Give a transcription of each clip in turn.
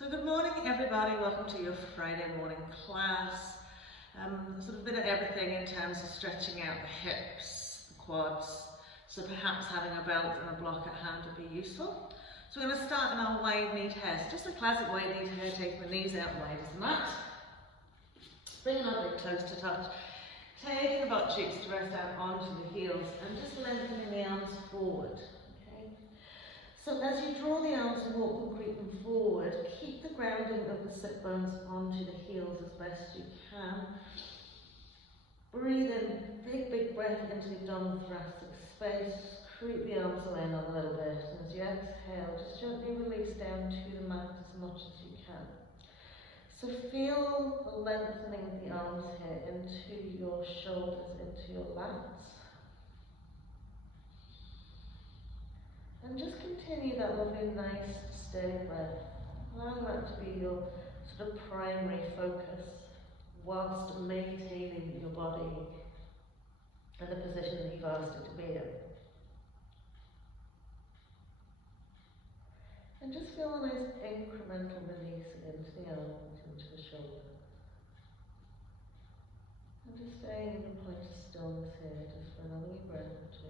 So good morning everybody, welcome to your Friday morning class. Sort of a bit of everything in terms of stretching out the hips, the quads, so perhaps having a belt and a block at hand would be useful. So we're going to start in our wide knee tear. So just a classic wide knee tear, taking the knees out wide as the mat. Bringing our big toes to touch, taking the butt cheeks to rest down onto the heels and just lengthening the arms forward. So as you draw the arms and walk them, creep them forward, keep the grounding of the sit bones onto the heels as best you can. Breathe in, big breath into the abdominal thoracic space. Creep the arms away another little bit. And as you exhale, just gently release down to the mat as much as you can. So feel the lengthening of the arms here into your shoulders, into your lats. And just continue that lovely, nice, steady breath. Allowing that to be your sort of primary focus whilst maintaining your body in the position that you've asked it to be in. And just feel a nice incremental release into the arms, into the shoulder. And just staying in a point of stillness here, just for another wee breath or two.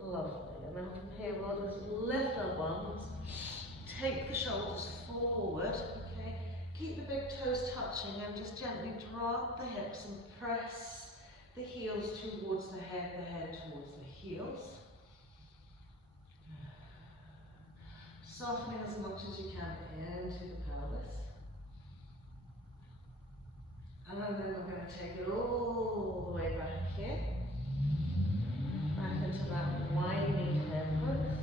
Lovely, and then from here we'll just lift our bums, take the shoulders forward, okay? Keep the big toes touching and just gently drop the hips and press the heels towards the head towards the heels. Softening as much as you can into the pelvis. And then we're going to take it all the way back here. Back into that wide knee tear pose.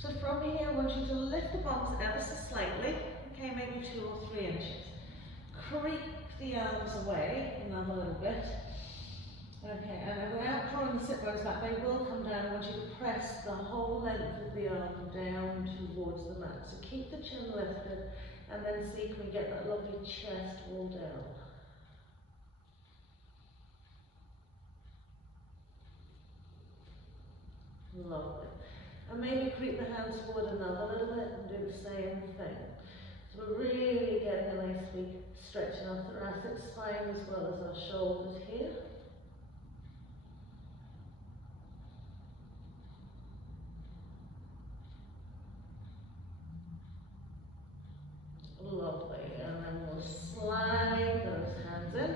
So from here, I want you to lift the bums ever so slightly, okay, maybe 2 or 3 inches. Creep the arms away another little bit. Okay, and without drawing the sit bones back, they will come down. I want you to press the whole length of the arm down towards the mat. So keep the chin lifted, and then see if we get that lovely chest all down. Lovely. And maybe creep the hands forward another little bit and do the same thing. So we're really getting a nice big stretch in our thoracic spine as well as our shoulders here. Lovely. And then we'll slide those hands in.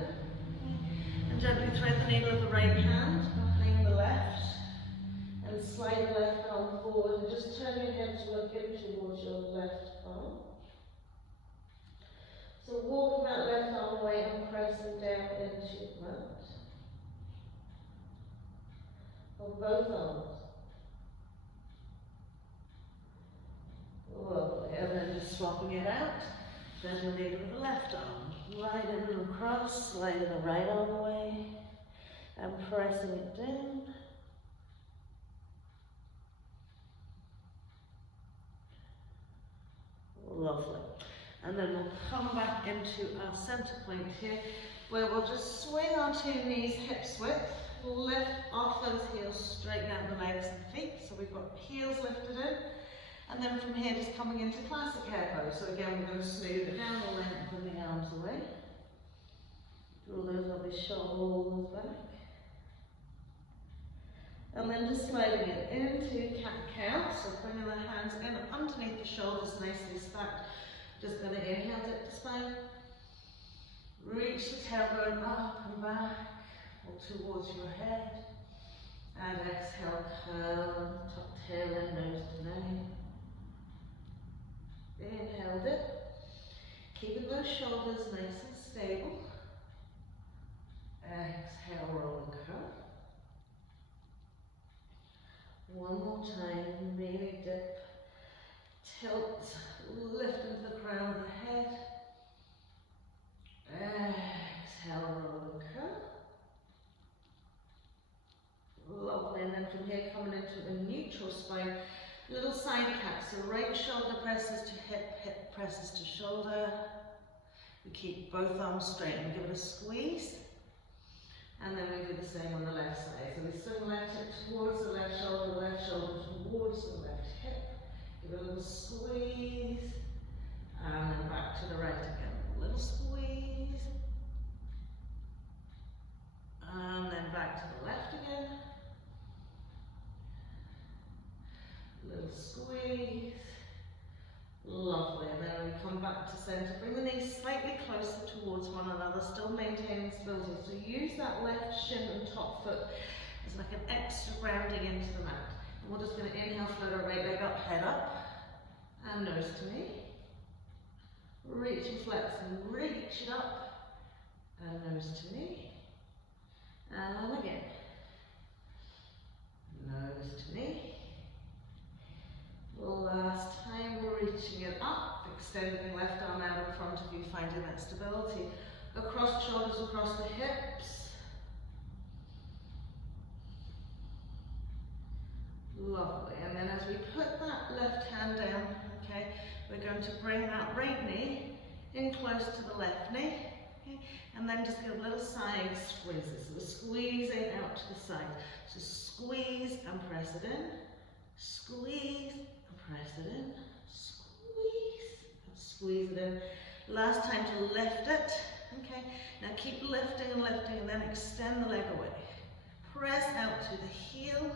And gently thread the needle of the right hand behind the left. And slide the left arm forward and just turn your head to look in towards your left arm. So walking that left arm away and pressing down into the mat. On both arms. Lovely. And then just swapping it out. Then the needle of the left arm. Slide it across, slide the right arm away. And pressing it down. Lovely. And then we'll come back into our center point here, where we'll just swing our 2 knees hips width, lift off those heels, straighten out the legs and feet. So we've got heels lifted in. And then from here, just coming into classic hair pose. So again, we're going to smooth it down, we'll lengthen the arms away. Draw those lovely shoulders back. And then just sliding it into cat-cow, so bringing the hands in underneath the shoulders, nicely stacked. Just going to inhale, dip the spine. Reach the tailbone up and back, or towards your head. And exhale, curl, tuck tail in, nose to nose. Inhale, dip. Keeping those shoulders nice and stable. Exhale, roll and curl. One more time, maybe dip, tilt, lift into the crown of the head. Exhale, roll and curl. Lovely, and then from here coming into a neutral spine, little side cat. So right shoulder presses to hip, hip presses to shoulder. We keep both arms straight and give it a squeeze. And then we do the the same on the left side. So we swing the left hip towards the left shoulder towards the left hip. Give it a little squeeze, and then back to the right again. A little squeeze, and then back to the left again. Little squeeze. Lovely. And then we come back to center. Bring the knees slightly closer towards one another, still maintaining stability. So use that left shin and top foot as like an extra grounding into the mat. And we're just going to inhale, float our right leg up, head up, and nose to knee. Reach and flex and reach it up, and nose to knee. And again. Nose to knee. Last time, reaching it up, extending the left arm out in front of you, finding that stability. Across the shoulders, across the hips. Lovely. And then as we put that left hand down, okay, we're going to bring that right knee in close to the left knee. Okay, and then just give a little side squeezes. So we're squeezing out to the side. So squeeze and press it in. Squeeze. Press it in, squeeze, and squeeze it in. Last time to lift it, okay? Now keep lifting and lifting, and then extend the leg away. Press out to the heel.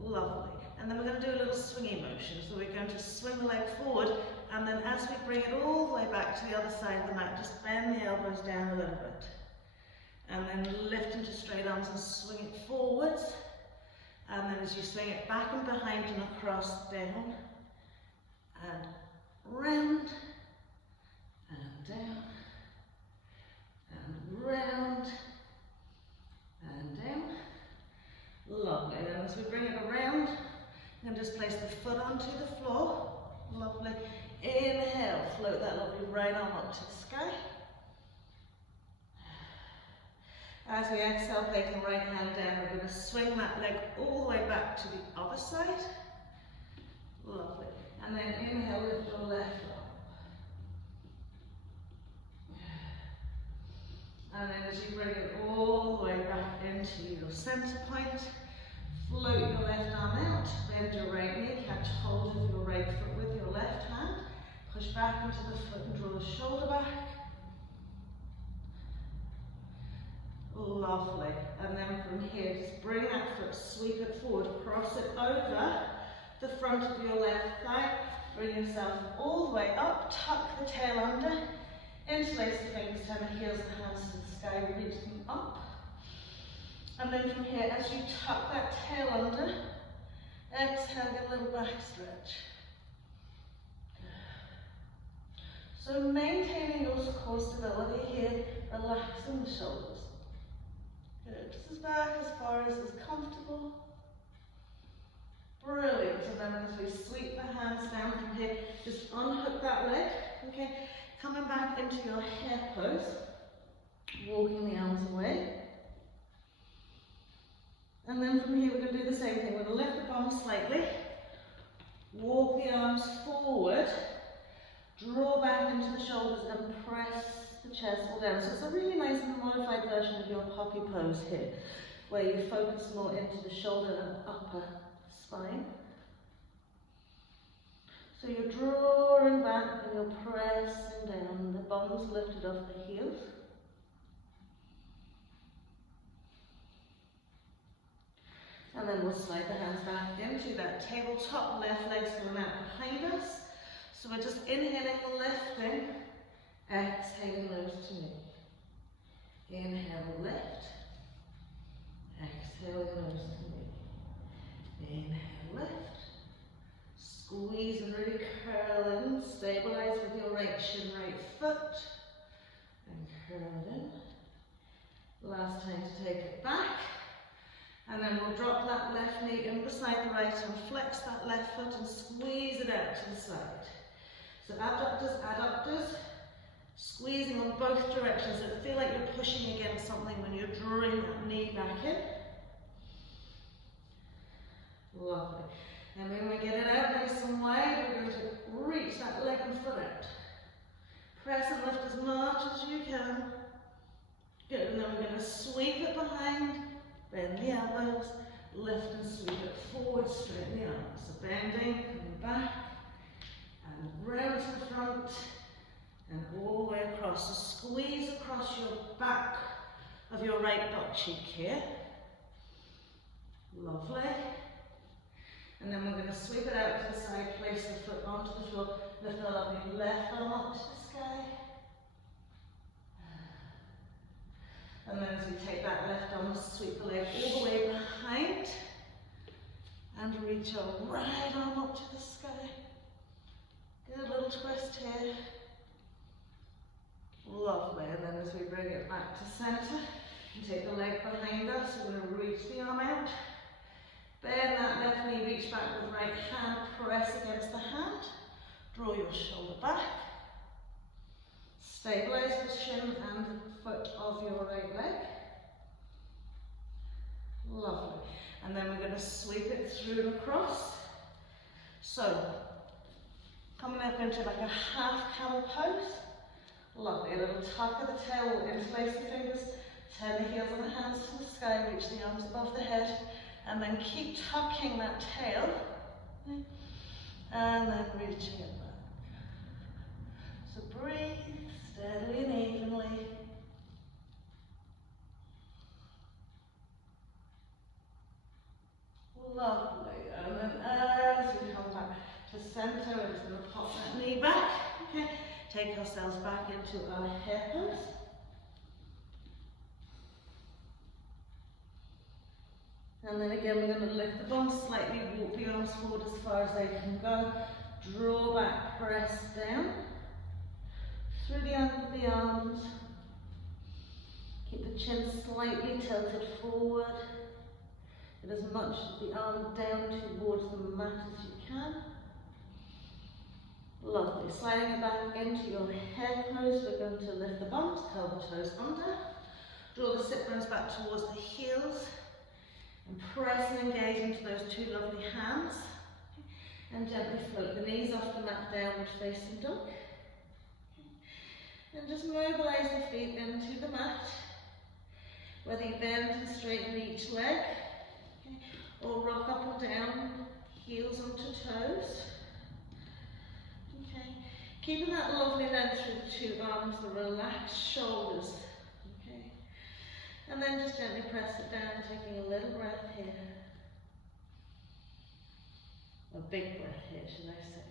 Lovely. And then we're going to do a little swingy motion. So we're going to swing the leg forward, and then as we bring it all the way back to the other side of the mat, just bend the elbows down a little bit. And then lift into straight arms and swing it forwards. And then as you swing it back and behind and across, down, and round, and down, and round, and down. Lovely. Then as we bring it around, you can just place the foot onto the floor. Lovely. Inhale, float that lovely right arm up to the sky. As we exhale, taking the right hand down, we're going to swing that leg all the way back to the other side. Lovely. And then inhale, lift your left arm. And then as you bring it all the way back into your center point, float your left arm out, bend your right knee, catch hold of your right foot with your left hand, push back into the foot and draw the shoulder back. Lovely. And then from here, just bring that foot, sweep it forward, cross it over the front of your left thigh, bring yourself all the way up, tuck the tail under, interlace the fingers, turn the heels and hands to the sky, reach them up. And then from here, as you tuck that tail under, exhale, get a little back stretch. So maintaining your core stability here, relaxing the shoulders. Good. Just as back as far as is comfortable. Brilliant. And then as we sweep the hands down from here, just unhook that leg. Okay. Coming back into your hare pose. Walking the arms away. And then from here, we're going to do the same thing. We're going to lift the bum slightly. Walk the arms forward. Draw back into the shoulders and press the chest all down. So it's a really nice modified version of your puppy pose here, where you focus more into the shoulder and upper spine. So you're drawing back and you're pressing down, the bum's lifted off the heels. And then we'll slide the hands back into that tabletop, left leg's going out behind us. So we're just inhaling, lifting, exhaling nose to knee. Inhale, lift. Exhale, nose to knee. Inhale, lift. Squeeze and really curl in. Stabilize with your right shin, right foot. And curl it in. Last time to take it back. And then we'll drop that left knee in beside the right and flex that left foot and squeeze it out to the side. So abductors, adductors, squeezing on both directions. So feel like you're pushing against something when you're drawing that knee back in. Lovely. And when we get it out nice and wide, we're going to reach that leg and foot out. Press and lift as much as you can. Good, and then we're going to sweep lift and sweep it forward, straighten the arms. So bending, coming back, and round to the front, and all the way across. So squeeze across your back of your right butt cheek here. Lovely. And then we're going to sweep it out to the side, place the foot onto the floor, lift the lovely left arm up to the sky. And then as we take that left arm, sweep the leg all the way behind, and reach our right arm up to the sky. Good little twist here. Lovely. And then as we bring it back to center, and take the leg behind us, we're going to reach the arm out. Bend that left knee, reach back with right hand, press against the hand. Draw your shoulder back. Stabilize the shin and foot of your right leg. Lovely. And then we're going to sweep it through and across. So, coming up into like a half camel pose. Lovely. A little tuck of the tail, we'll interlace the fingers, turn the heels and the hands to the sky, reach the arms above the head, and then keep tucking that tail, and then reaching it back. So breathe steadily and evenly. Lovely. And then as we come back to center, we're just going to pop that knee back. Okay. Take ourselves back into our hare pose. And then again, we're going to lift the bum slightly, walk the arms forward as far as they can go. Draw back, press down. Through the end of the arms. Keep the chin slightly tilted forward. Get as much of the arm down towards the mat as you can. Lovely. Sliding it back into your hare pose, we're going to lift the bums, curl the toes under. Draw the sit bones back towards the heels. And press and engage into those two lovely hands. And gently float the knees off the mat, downward facing dog. And just mobilize the feet into the mat. Whether you bend and straighten each leg, or rock up and down, heels onto toes. Okay. Keeping that lovely length through the two arms, the relaxed shoulders. Okay. And then just gently press it down, taking a little breath here. A big breath here, should I say.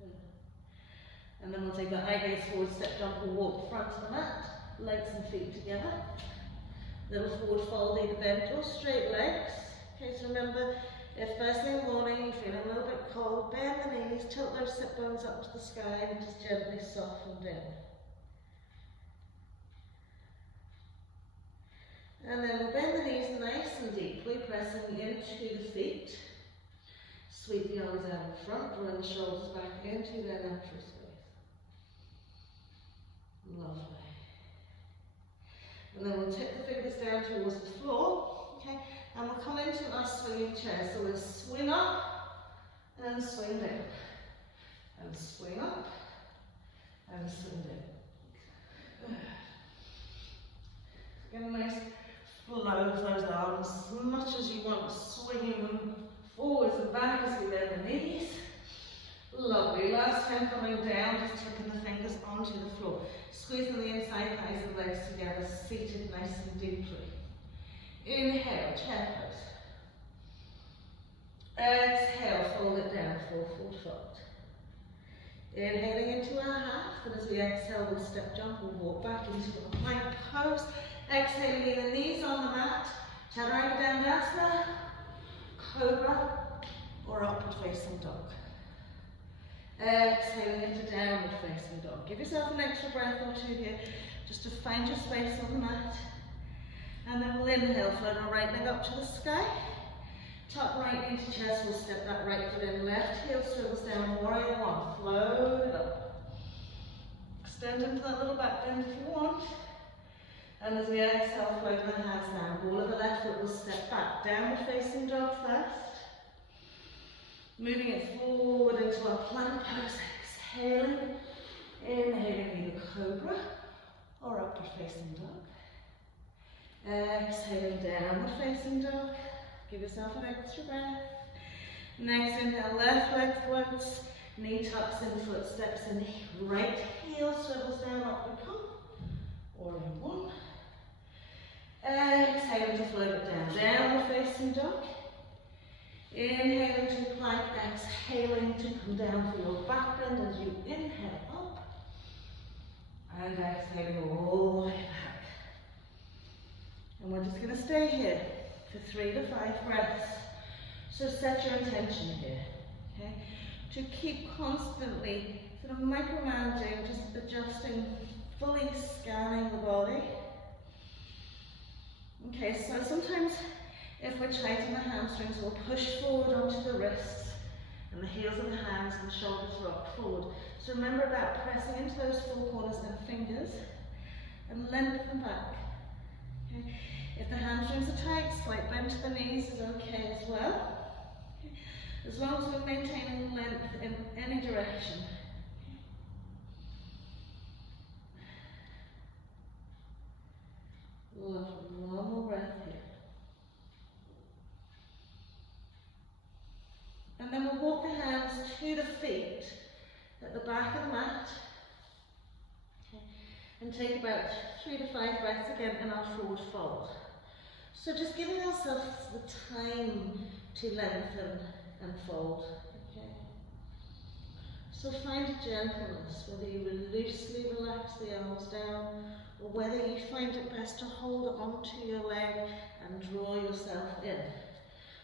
Good. And then we'll take the high gaze forward, step, jump, and walk front of the mat. Legs and feet together. Little forward fold, either bent or straight legs. Okay, so remember, if first thing in the morning you're feeling a little bit cold, bend the knees, tilt those sit bones up to the sky, and just gently soften down. And then we'll bend the knees nice and deeply, pressing into the feet. Sweep the arms out in front, drawing the shoulders back into their natural space. Lovely. And then we'll tip the fingers down towards the floor, okay? And we'll come into our swinging chair. So we'll swing up and swing down. And swing up and swing down. Get a nice flow of those arms as much as you want, swinging them forwards and back as we bend the knees. Lovely. Last time coming down, just tipping the fingers onto the floor. Squeezing the inside thighs and legs together, seated nice and deeply. Inhale, chair pose. Exhale, fold it down, forward fold. Inhaling into our half, and as we exhale, we'll step, jump, and walk back into a plank pose. Exhaling, either knees on the mat, Chaturanga Dandasana, Cobra, or upward facing dog. Exhaling into downward facing dog. Give yourself an extra breath or two here, just to find your space on the mat. And then we'll inhale, float our right leg up to the sky. Tuck right into chest, we'll step that right foot in, left heel swivels down, warrior one. Float it up. Extend into that little back bend if you want. And as we exhale, float the hands down. Ball of the left foot will step back. Downward facing dog first. Moving it forward into our plank pose. Exhaling. Inhaling either cobra or upward facing dog. Exhaling, downward facing dog. Give yourself an extra breath. Next inhale, left leg floats, knee tucks in, foot steps in, right heel swivels down, up we come. Or in one. Exhaling to float it down, downward facing dog. Inhaling to plank, exhaling to come down for your back bend as you inhale up. And exhaling all the way back. And we're just going to stay here for 3 to 5 breaths. So set your intention here, okay? To keep constantly sort of micromanaging, just adjusting, fully scanning the body. Okay, so sometimes if we're tightening the hamstrings, we'll push forward onto the wrists and the heels of the hands and the shoulders rock forward. So remember about pressing into those four corners and fingers and lengthen back. Okay? If the hamstrings are tight, slight bend to the knees is okay as well. Okay? As long as we're maintaining length in any direction. Lovely. One more breath here. And then we'll walk the hands to the feet at the back of the mat. Okay. And take about 3 to 5 breaths again in our forward fold. So just giving ourselves the time to lengthen and fold. Okay. So find a gentleness, whether you loosely relax the arms down, or whether you find it best to hold onto your leg and draw yourself in.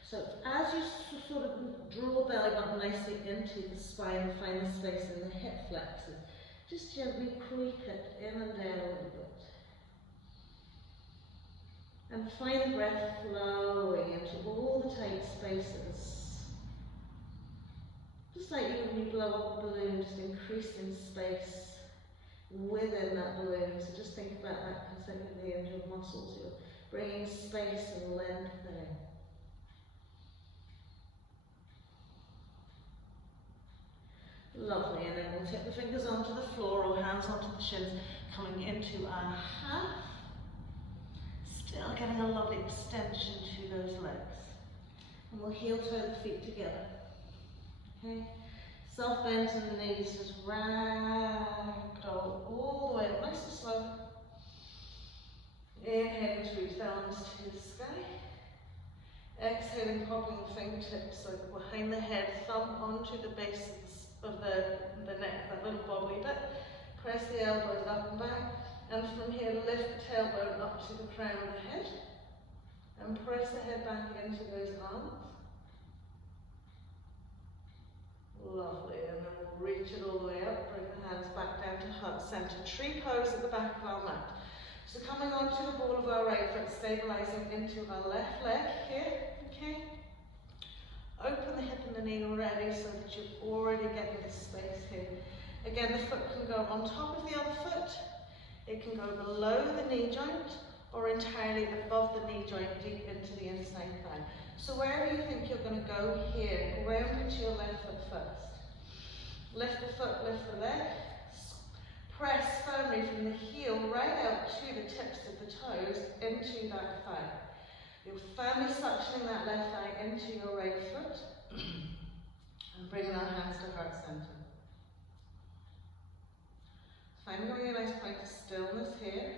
So as you sort of draw belly button nicely into the spine, find the space in the hip flexors, just gently creep it in and down a little bit. And find the breath flowing into all the tight spaces. Just like when you blow up a balloon, just increasing space within that balloon. So just think about that consecutively into your muscles. You're bringing space and length there. Lovely, and then we'll tip the fingers onto the floor or hands onto the shins, coming into our half. Still getting a lovely extension to those legs. And we'll heel toe the feet together. Okay? Soft bends in the knees, just ragdoll all the way up, nice and slow. Inhaling to reach the arms to the sky. Exhaling, popping the fingertips like behind the head, thumb onto the base of the neck, that little bobbly bit. Press the elbows up and back. And from here, lift the tailbone up to the crown of the head. And press the head back into those arms. Lovely, and then we'll reach it all the way up, bring the hands back down to heart center. Tree pose at the back of our mat. So coming onto the ball of our right foot, stabilizing into our left leg here, okay? Open the hip and the knee already so that you're already getting this space here. Again, the foot can go on top of the other foot, it can go below the knee joint, or entirely above the knee joint, deep into the inside thigh. So wherever you think you're going to go here, go around into your left foot first. Lift the foot, lift the leg. Press firmly from the heel right out to the tips of the toes into that thigh. You're firmly suctioning that left thigh into your right foot. And bringing our hands to heart center. Finding a really nice point of stillness here.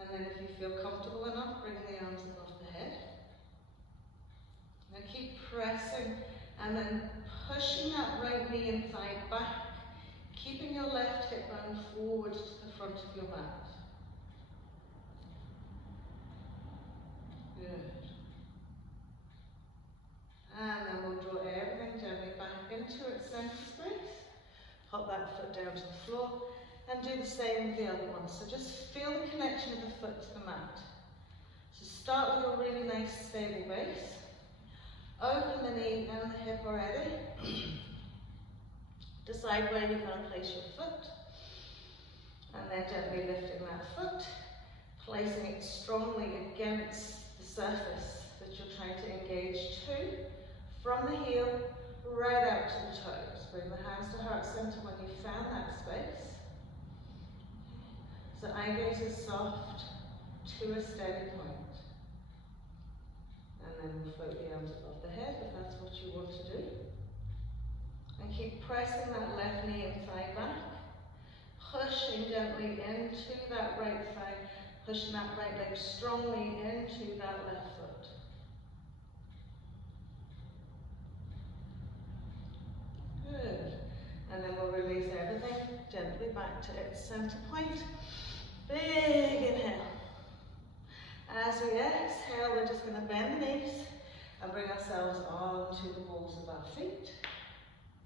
And then if you feel comfortable enough, bring the arms above the head. Now keep pressing and then pushing that right knee and thigh back, keeping your left hip bone forward to the front of your mat. Good. And then we'll draw everything gently back into its center space. Pop that foot down to the floor and do the same with the other one. So just feel the connection of the foot to the mat. So start with a really nice stable base. Open the knee and the hip already. Decide where you're going to place your foot. And then gently lifting that foot, placing it strongly against the surface that you're trying to engage to. From the heel, right out to the toes. Bring the hands to heart center when you found that space. So eye gaze is soft. to a steady point. And then we'll float the arms above the head if that's what you want to do. And keep pressing that left knee and thigh back, pushing gently into that right thigh, pushing that right leg strongly into that left foot. Good. And then we'll release everything gently back to its center point. Big inhale. As we exhale, we're just going to bend the knees and bring ourselves onto the balls of our feet.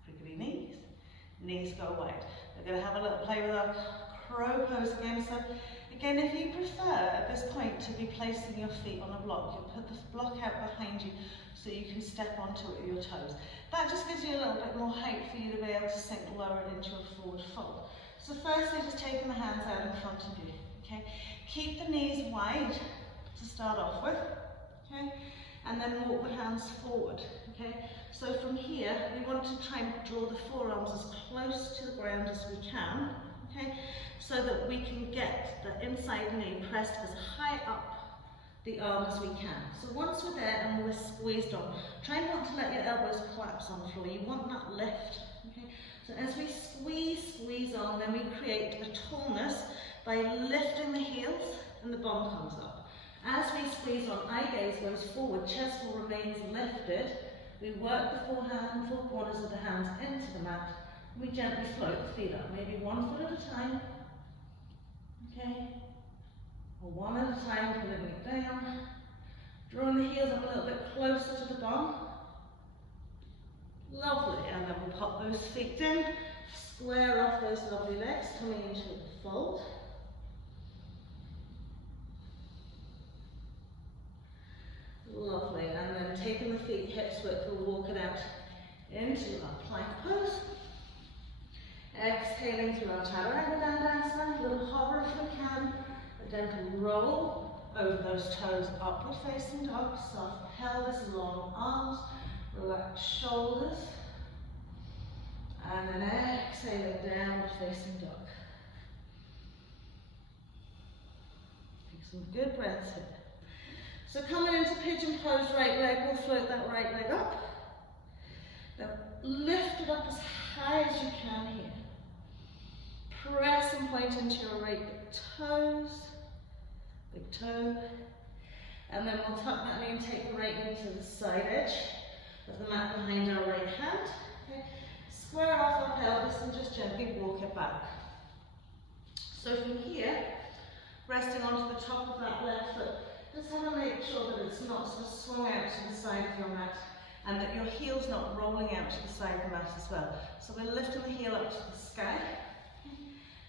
Crickety knees. Knees go wide. We're going to have a little play with our crow pose again. So again, if you prefer at this point to be placing your feet on a block, you'll put the block out behind you so you can step onto it with your toes. That just gives you a little bit more height for you to be able to sink lower into a forward fold. So firstly, just taking the hands out in front of you. Okay, keep the knees wide to start off with. Okay, and then walk the hands forward. Okay, so from here we want to try and draw the forearms as close to the ground as we can. Okay, so that we can get the inside knee pressed as high up the arm as we can. So once we're there and we're squeezed on, try not to let your elbows collapse on the floor. You want that lift. Okay, so as we squeeze on, then we create a tallness by lifting the heels and the bum comes up. As we squeeze on, eye gaze goes forward, chest remains lifted. We work the forehand, four corners of the hands into the mat. We gently float the feet up, maybe 1 foot at a time. Okay, or one at a time, pulling it down. Drawing the heels up a little bit closer to the bum. Lovely, and then we'll pop those feet in, square off those lovely legs, coming into a fold. Lovely, and then taking the feet hips width, we'll walk it out into our plank pose. Exhaling through our chaturanga dandasana, a little hover if we can, a gentle roll over those toes, upward facing dog, soft pelvis, long arms, relax shoulders, and then exhaling downward facing dog. Take some good breaths here. So coming into pigeon pose, right leg, we'll float that right leg up. Now lift it up as high as you can here. Press and point into your right big toes, big toe. And then we'll tuck that knee and take the right knee to the side edge of the mat behind our right hand. Okay. Square off our pelvis and just gently walk it back. So from here, resting onto the top of that left foot, just have to make sure that it's not sort of swung out to the side of your mat and that your heel's not rolling out to the side of the mat as well. So we're lifting the heel up to the sky.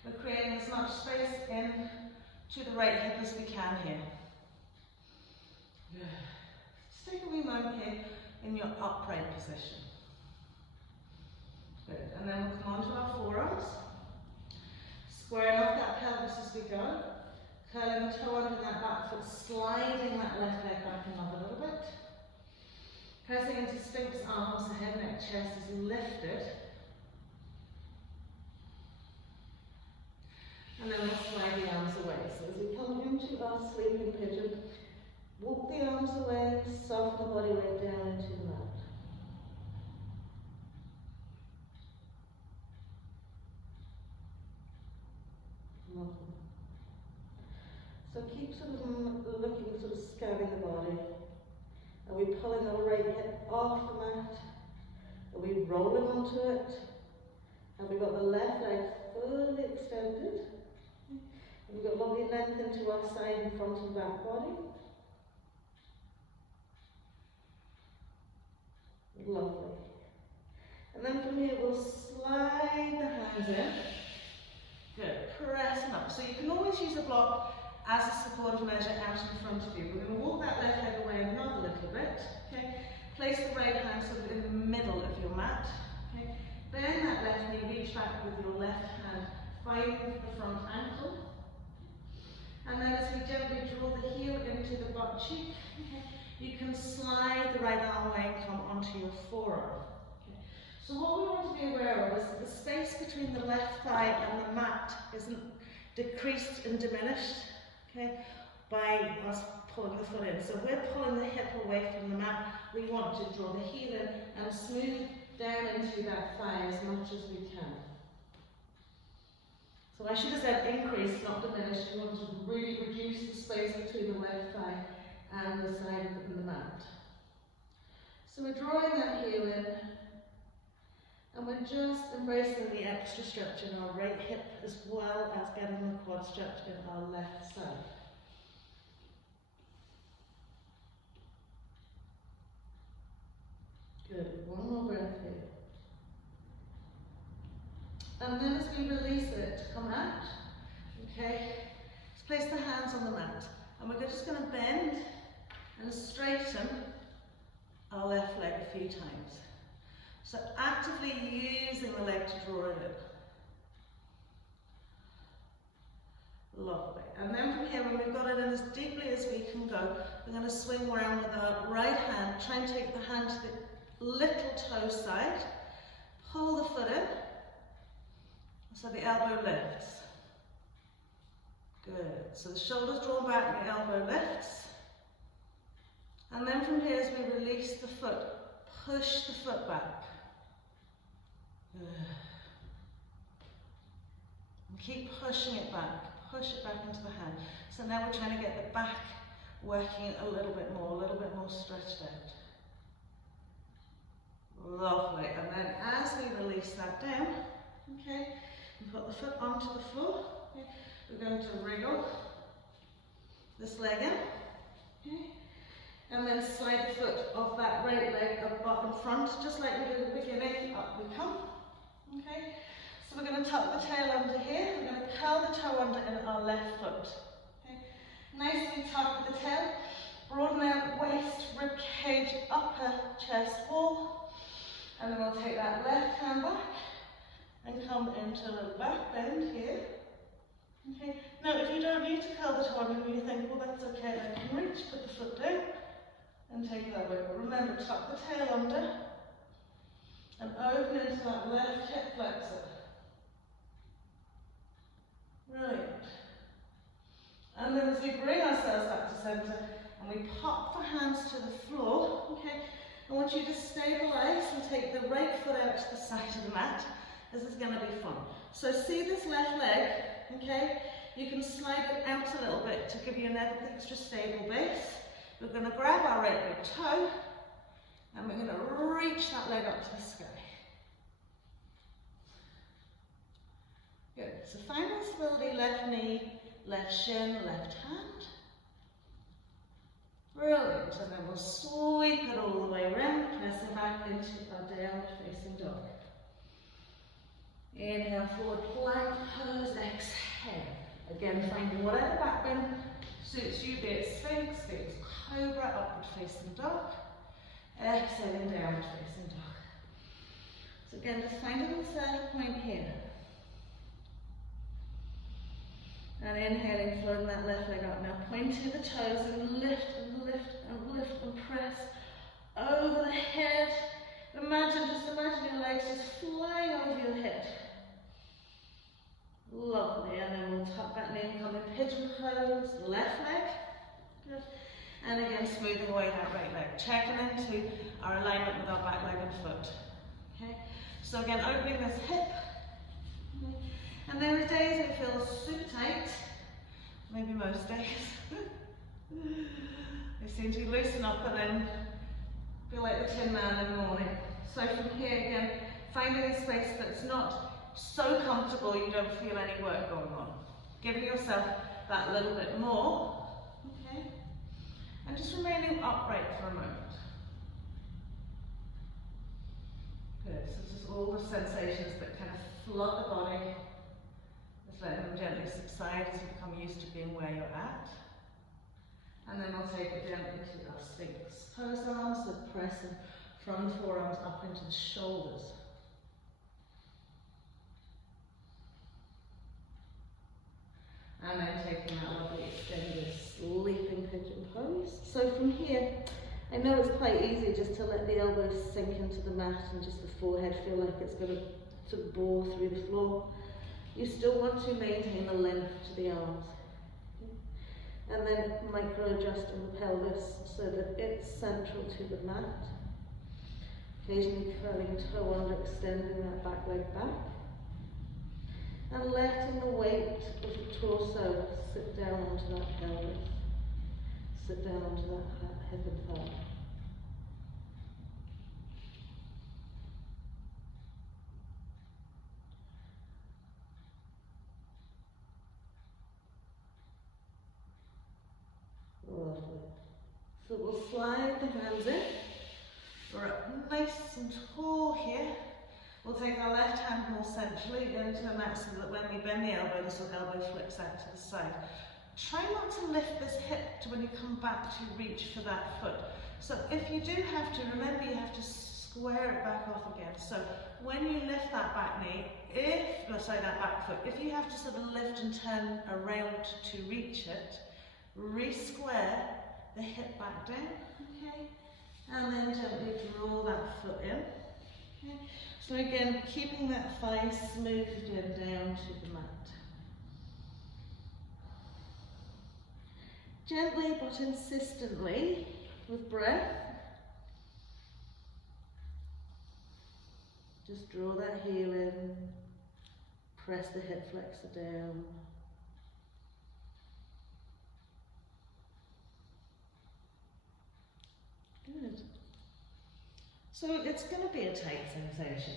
We're creating as much space in to the right hip as we can here. Just take a wee moment here in your upright position. Good. And then we'll come onto our forearms. Squaring off that pelvis as we go. Curling the toe under that back foot, sliding that left leg back and up a little bit. Pressing into Sphinx arms, the head, neck, chest is lifted. And then we'll slide the arms away. So as we come into our sleeping pigeon, walk the arms away, soften the body weight down into the mat. Lovely. So keep sort of looking, sort of scanning the body. Are we pulling our right hip off the mat? Are we rolling onto it? Have we got the left leg fully extended? Have we got lovely length into our side and front and back body? Lovely. And then from here we'll slide the hands in. Good. Pressing up. So you can always use a block as a supportive measure out in front of you. We're going to walk that left leg away another little bit. Okay. Place the right hand sort of in the middle of your mat. Okay. Bend that left knee, reach back with your left hand, finding the front ankle. And then as we gently draw the heel into the butt cheek, okay, you can slide the right arm away and come onto your forearm. Okay. So what we want to be aware of is that the space between the left thigh and the mat isn't decreased and diminished. Okay. by us pulling the foot in. So we're pulling the hip away from the mat. We want to draw the heel in and smooth down into that thigh as much as we can. So I should have said increase, not diminish. You want to really reduce the space between the left thigh and the side of the mat. So we're drawing that heel in, and we're just embracing the extra stretch in our right hip as well as getting the quad stretch in our left side. Good, one more breath here. And then as we release it, come out, okay? Let's place the hands on the mat. And we're just going to bend and straighten our left leg a few times. So actively using the leg to draw it in. Lovely. And then from here, when we've got it in as deeply as we can go, we're going to swing around with our right hand. Try and take the hand to the little toe side. Pull the foot in. So the elbow lifts. Good. So the shoulders drawn back and the elbow lifts. And then from here, as we release the foot, push the foot back. Good. And keep pushing it back. Push it back into the hand. So now we're trying to get the back working a little bit more stretched out. Lovely. And then as we release that down, okay, and put the foot onto the floor, okay, we're going to wriggle this leg in, okay, and then slide the foot off that right leg up in front, just like we did at the beginning. Up we come, okay. So we're going to tuck the tail under here. We're going to curl the toe under in our left foot. Okay. Nicely tuck the tail, broaden out waist, rib cage, upper chest wall, and then we'll take that left hand back and come into the back bend here. Okay. Now, if you don't need to curl the toe under and you think, well, that's okay, I can reach, put the foot down and take that way. But remember, tuck the tail under and open into that left hip flexor. Brilliant. And then as we bring ourselves back to center and we pop the hands to the floor, okay, I want you to stabilize and take the right foot out to the side of the mat. This is going to be fun. So see this left leg, okay? You can slide it out a little bit to give you an extra stable base. We're going to grab our right big toe and we're going to reach that leg up to the sky. Good. So find that stability, left knee, left shin, left hand. Brilliant. And then we'll sweep it all the way around, pressing back into our downward facing dog. Inhale, forward plank pose, exhale. Again, finding whatever back bend suits you, be it Sphinx, be it Cobra, upward facing dog. Exhaling, downward facing dog. So again, just finding the center point here. And inhaling, floating that left leg up. Now pointing the toes and lift and lift and lift and press over the head. Just imagine your legs just flying over your head. Lovely. And then we'll tuck that knee and come in pigeon pose, left leg. Good. And again, smoothing away that right leg. Checking into our alignment with our back leg and foot. Okay. So again, opening this hip. Okay. And there are days it feels super tight, maybe most days. They seem to loosen up and then feel like the Tin Man in the morning. So from here again, finding a space that's not so comfortable you don't feel any work going on. Giving yourself that little bit more, okay? And just remaining upright for a moment. Good, so just all the sensations that kind of flood the body. Let them gently subside as you become used to being where you're at. And then we'll take it gently to our Sphinx pose arms, so pressing from the forearms up into the shoulders. And then taking that lovely extended sleeping pigeon pose. So from here, I know it's quite easy just to let the elbows sink into the mat and just the forehead feel like it's going to sort of bore through the floor. You still want to maintain the length to the arms. And then micro-adjusting the pelvis so that it's central to the mat. Occasionally curling toe under, extending that back leg back. And letting the weight of the torso sit down onto that pelvis. Sit down onto that hip and thigh. Lovely. So we'll slide the hands in. We're up nice and tall here. We'll take our left hand more centrally into the mat so that when we bend the elbow, this elbow flips out to the side. Try not to lift this hip to when you come back to reach for that foot. So if you do have to, remember you have to square it back off again. So when you lift that back knee, that back foot, if you have to sort of lift and turn around to reach it, re-square the hip back down, okay? And then gently draw that foot in. Okay? So again, keeping that thigh smoothed in down to the mat. Gently but insistently, with breath, just draw that heel in, press the hip flexor down. Good. So it's going to be a tight sensation.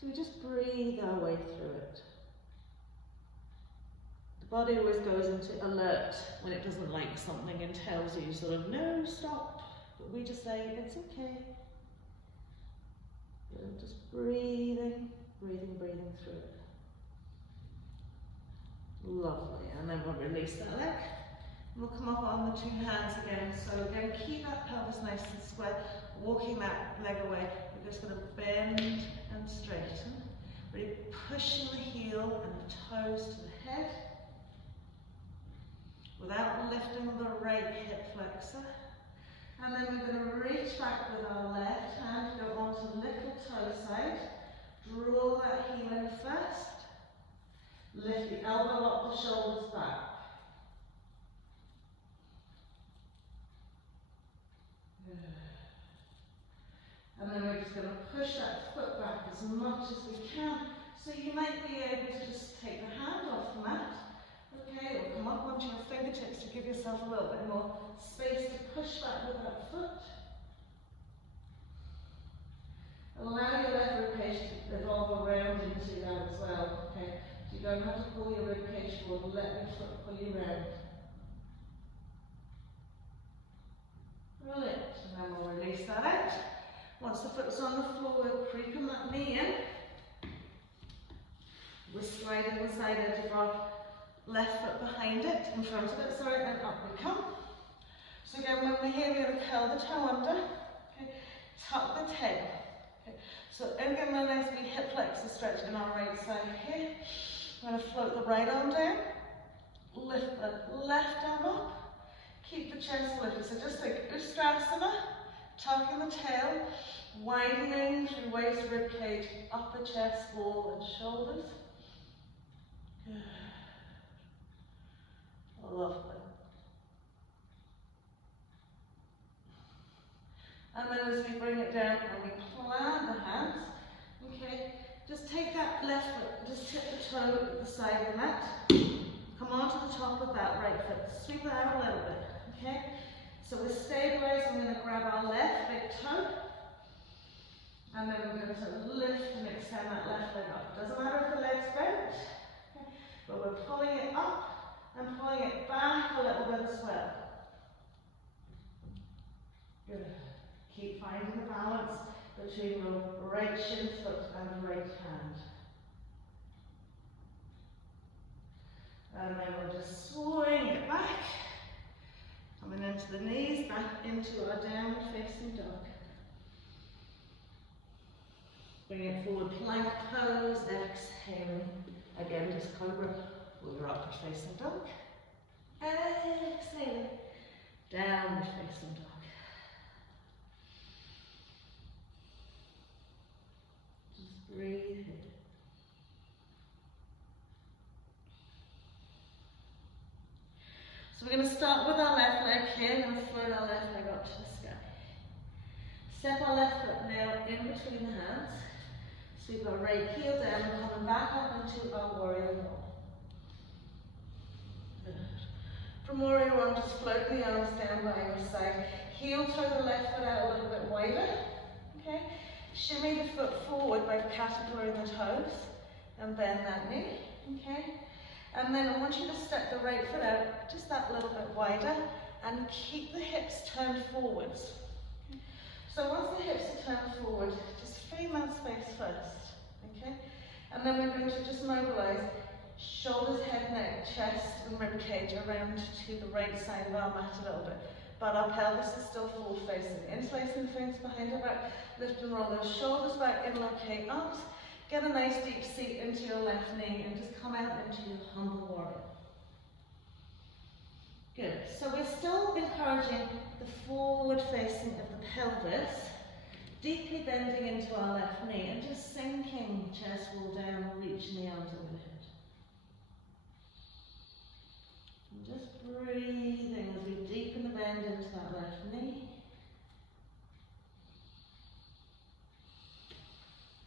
So we just breathe our way through it. The body always goes into alert when it doesn't like something and tells you sort of, no, stop. But we just say, it's okay. Good. Just breathing through it. Lovely. And then we'll release that leg. We'll come up on the two hands again. So again, keep that pelvis nice and square, walking that leg away. We're just going to bend and straighten. Really pushing the heel and the toes to the head without lifting the right hip flexor. And then we're going to reach back with our left hand, go onto the little toe side. Draw that heel in first. Lift the elbow up, the shoulders back. And then we're just going to push that foot back as much as we can. So you might be able to just take the hand off the mat, okay, or come up onto your fingertips to give yourself a little bit more space to push back with that foot. Allow your left ribcage to evolve around into that as well, okay. So you don't have to pull your ribcage forward, let your foot pull you round. Brilliant, and then we'll release that out. Once the foot's on the floor, we'll creeping that knee in. We're sliding the side edge of our left foot behind it, in front of it, sorry, and up we come. So again, when we're here, we're going to curl the toe under, okay, tuck the tail. Okay. So again, we're nice big hip flexor stretch in our right side here. We're going to float the right arm down, lift the left arm up, keep the chest lifted. So just like Ustrasana, tucking the tail, widening through waist, rib cage, upper chest, ball and shoulders. Good. Lovely. And then as we bring it down and we plant the hands, okay, just take that left foot, just tip the toe at the side of the mat, come onto the top of that right foot, sweep it out a little bit, okay? So we're stabilized, I'm going to grab our left big toe, and then we're going to lift and extend that left leg up. Doesn't matter if the leg's bent, okay? But we're pulling it up and pulling it back a little bit as well. Good. Keep finding the balance between the right shin foot and the right hand. And then we'll just swing it back. Coming into the knees, back into our downward facing dog. Bring it forward, plank pose, exhaling. Again, just cobra with your upward facing dog. Exhaling, downward facing dog. Just breathe in. So we're going to start with our left leg here. We're going to float our left leg up to the sky. Step our left foot now in between the hands. Sweep our right heel down and coming back up into our warrior one. Good. From warrior one, just float the arms down by your side. Heel toe the left foot out a little bit wider. Okay. Shimmy the foot forward by caterpillaring the toes and bend that knee. Okay. And then I want you to step the right foot out just that little bit wider and keep the hips turned forwards. Okay. So once the hips are turned forward, just fill that space first. Okay. And then we're going to just mobilize shoulders, head, neck, chest and rib cage around to the right side of our mat a little bit. But our pelvis is still forward facing. Interlacing the fingers behind our back, lift and roll those shoulders back, inlocate arms. Get a nice deep seat into your left knee and just come out into your humble warrior. Good. So we're still encouraging the forward facing of the pelvis, deeply bending into our left knee and just sinking chest wall down, reaching the arms overhead. And just breathing as we deepen the bend into that left knee.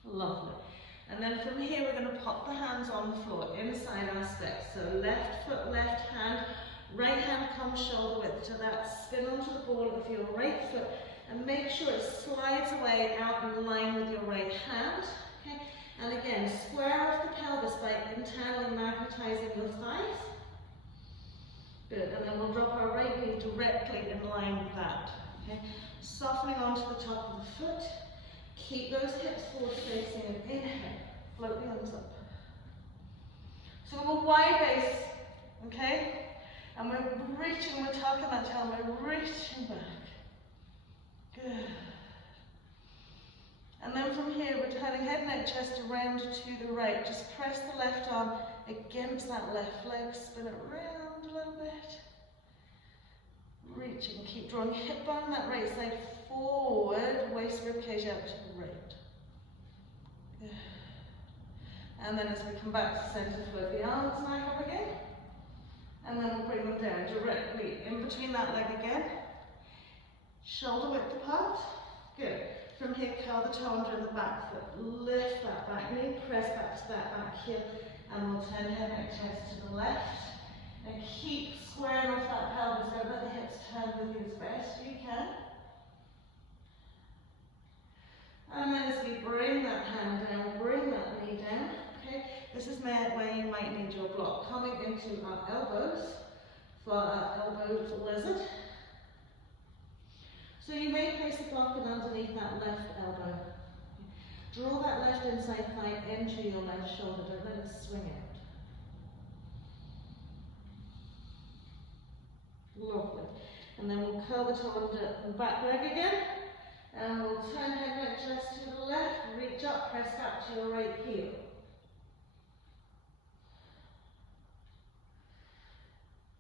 Lovely. And then from here we're going to pop the hands on the floor inside our steps. So left foot, left hand, right hand comes shoulder width to that. Spin onto the ball of your right foot and make sure it slides away out in line with your right hand. Okay? And again, square off the pelvis by internally magnetizing your thighs. Good. And then we'll drop our right knee directly in line with that. Okay? Softening onto the top of the foot. Keep those hips forward facing and inhale. Float the arms up. So we're wide base, okay? And we're reaching, we're tucking that tail, we're reaching back. Good. And then from here, we're turning head, neck, chest around to the right. Just press the left arm against that left leg, spin it around a little bit. Reaching, keep drawing hip bone, that right side forward, waist rib cage out to the right. Good. And then as we come back to center, float the arms back up again. And then we'll bring them down directly in between that leg again. Shoulder width apart. Good. From here, curl the toe under the back foot. Lift that back knee, press back to that back heel, and we'll turn head, neck, chest to the left. And keep squaring off that pelvis. Don't let the hips turn with you as best you can. And then as we bring that hand down, bring that knee down. Okay, this is where you might need your block. Coming into our elbows for our elbow lizard. So you may place a block in underneath that left elbow. Draw that left inside thigh into your left shoulder. Don't let it swing out. Lovely. And then we'll curl the toe under the back leg again. And we'll turn head, neck, chest to the left. Reach up, press back to your right heel.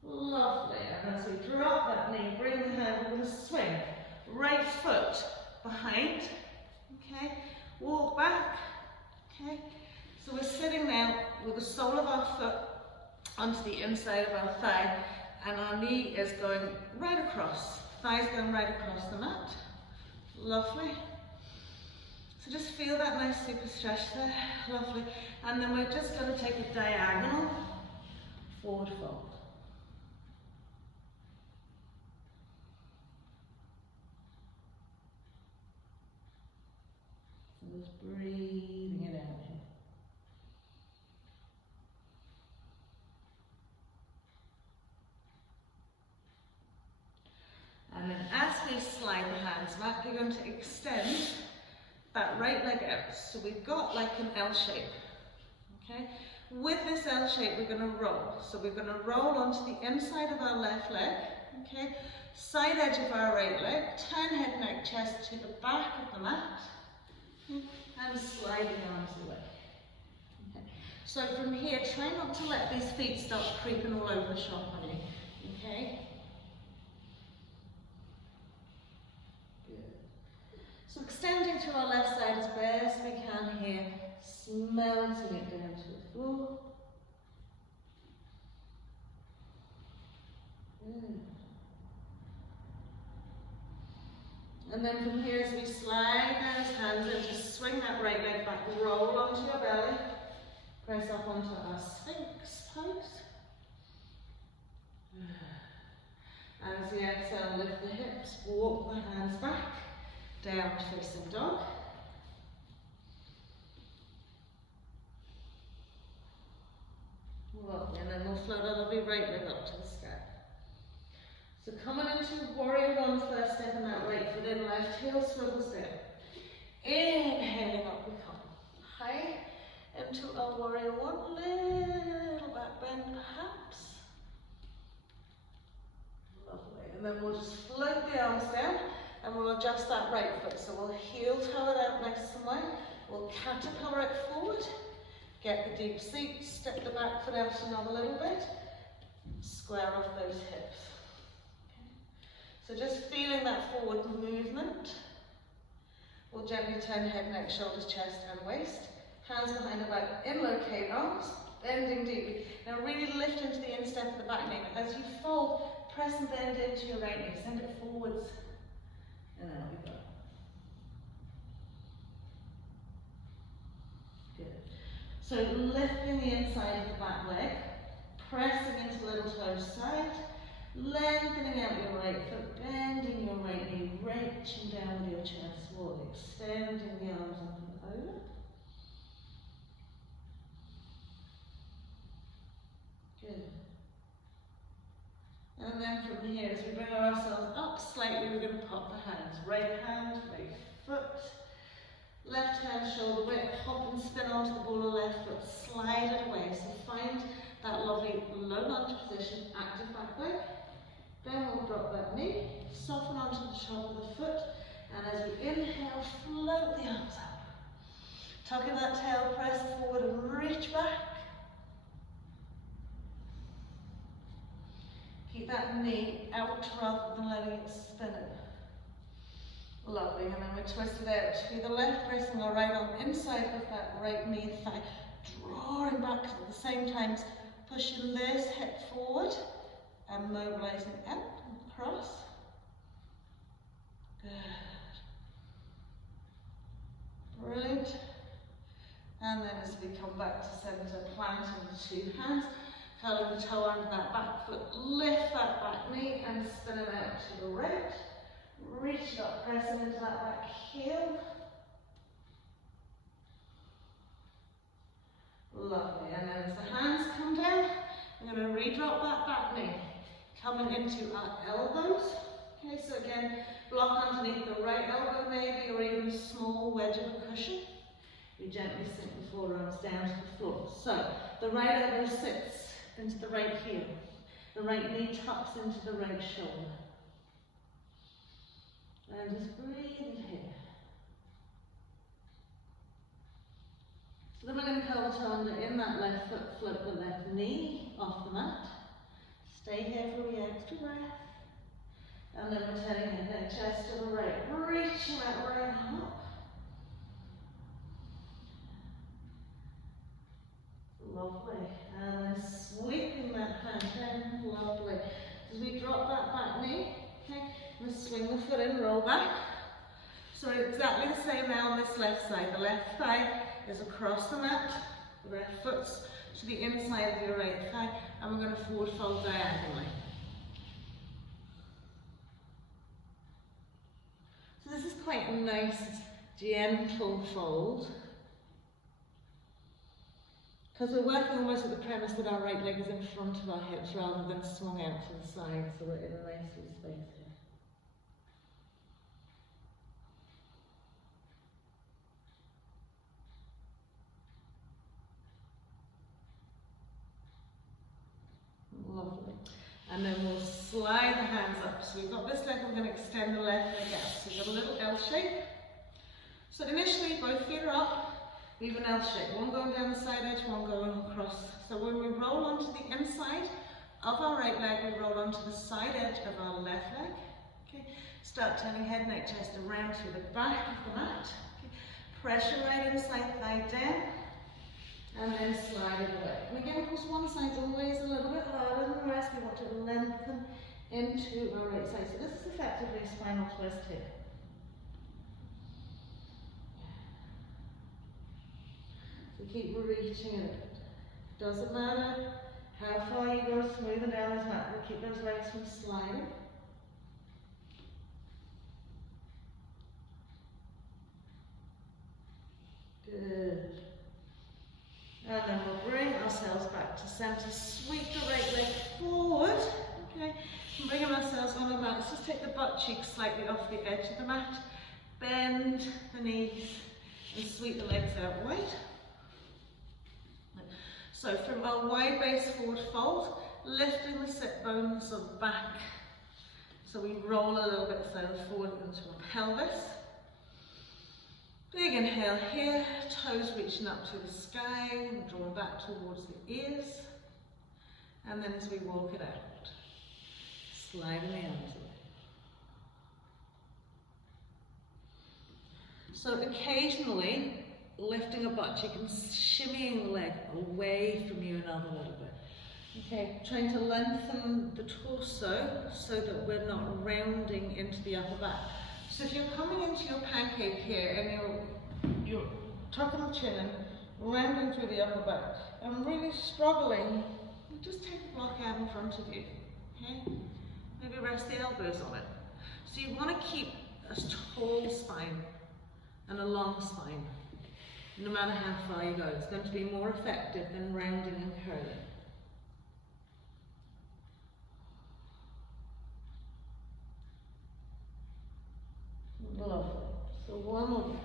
Lovely. And as we drop that knee, bring the hand, we're going to swing. Right foot behind. Okay. Walk back. Okay. So we're sitting now with the sole of our foot onto the inside of our thigh. And our knee is going right across. Thighs going right across the mat. Lovely. So just feel that nice super stretch there. Lovely. And then we're just going to take a diagonal forward fold. So just breathing it out here. And then as we slide the hands back, we're going to extend that right leg out. So we've got like an L shape. Okay? With this L shape, we're going to roll. So we're going to roll onto the inside of our left leg. Okay? Side edge of our right leg. Turn head, neck, chest to the back of the mat. And slide the arms away. Okay? So from here, try not to let these feet start creeping all over the shop on you. Okay? So extending to our left side as best we can here, smelting it down to the floor. Good. And then from here, as we slide those hands in, just swing that right leg back, roll onto your belly, press up onto our Sphinx pose. As you exhale, lift the hips, walk the hands back, down facing dog. Lovely, and then we'll float our lovely right leg up to the sky. So coming into warrior one, first step in that right foot in, left heel swivels down. Inhaling up we come. High into a warrior one, little back bend perhaps. Lovely, and then we'll just float the arms down and we'll adjust that right foot. So we'll heel toe it out nice and wide. We'll caterpillar it forward. Get the deep seat, step the back foot out another little bit. Square off those hips. So just feeling that forward movement. We'll gently turn head, neck, shoulders, chest and waist. Hands behind the back, inlocate arms, bending deeply. Now really lift into the instep of the back knee. As you fold, press and bend into your right knee. Send it forwards. And out we go. Good. So lifting the inside of the back leg, pressing into little toe side, lengthening out your right foot, bending your right knee, reaching down with your chest wall, extending the arms up and over. Good. And then from here, as we bring ourselves up slightly, we're going to pop the hands. Right hand, right foot, left hand shoulder width, hop and spin onto the ball of left foot, slide it away. So find that lovely low lunge position, active back leg. Then we'll drop that knee, soften onto the top of the foot, and as we inhale, float the arms up. Tucking that tail, press forward and reach back. Keep that knee out rather than letting it spin it. Lovely, and then we twist it out to the left, pressing our right arm inside of that right knee thigh, drawing back at the same time, pushing this hip forward and mobilizing out and across. Good. Brilliant. And then as we come back to center, plant into two hands, curling the toe under that back foot, lift that back knee and spin it out to the right. Reach it up, pressing into that back heel. Lovely, and then as the hands come down, I'm going to re-drop that back knee. Coming into our elbows. Okay, so again, block underneath the right elbow maybe, or even a small wedge of a cushion. We gently sink the forearms down to the floor. So, the right elbow sits into the right heel. The right knee tucks into the right shoulder. And just breathe here. So then we're going to curl the toe under in that left foot, float the left knee off the mat. Stay here for the extra breath. And then returning head, neck, chest to the right. Reaching that right arm up. Lovely. And then sweeping that hand down. Lovely. As we drop that back knee, okay, we'll swing the foot in, roll back. So exactly the same now on this left side. The left thigh is across the mat. The left foot's to the inside of your right thigh. And we're going to forward fold diagonally. So this is quite a nice, gentle fold. Because we're working almost with the premise that our right leg is in front of our hips rather than swung out to the side, so we're in a nice little space here. Lovely. And then we'll slide the hands up. So we've got this leg, we're going to extend the left leg out. So we've got a little L shape. So initially, both feet are up. We have an L shape, one going down the side edge, one going across. So when we roll onto the inside of our right leg, we roll onto the side edge of our left leg. Okay. Start turning head, neck, chest around to the back of the mat. Okay. Pressure right inside, thigh down, and then slide it away. And again, of course, one side's always a little bit harder than the rest. We want to lengthen into our right side. So this is effectively a spinal twist here. So keep reaching it. Doesn't matter how far you go, smoothing down as much. We'll keep those legs from sliding. Good. And then we'll bring ourselves back to center. Sweep the right leg forward. Okay. And bringing ourselves on the mat. Let's just take the butt cheeks slightly off the edge of the mat. Bend the knees and sweep the legs out wide. So from our wide base forward fold, lifting the sit bones of back. So we roll a little bit further forward into our pelvis. Big inhale here, toes reaching up to the sky, drawing back towards the ears. And then as we walk it out, sliding the arms away. So occasionally, lifting a butt cheek and shimmying the leg away from you another little bit. Okay, trying to lengthen the torso so that we're not rounding into the upper back. So if you're coming into your pancake here and you're tucking the chin in, rounding through the upper back, and really struggling, just take the block out in front of you. Okay? Maybe rest the elbows on it. So you want to keep a tall spine and a long spine. No matter how far you go, it's going to be more effective than rounding and curling. Lovely. So one more.